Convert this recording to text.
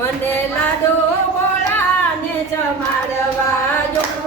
મને લાડો ગોળાને જમાડવા જો.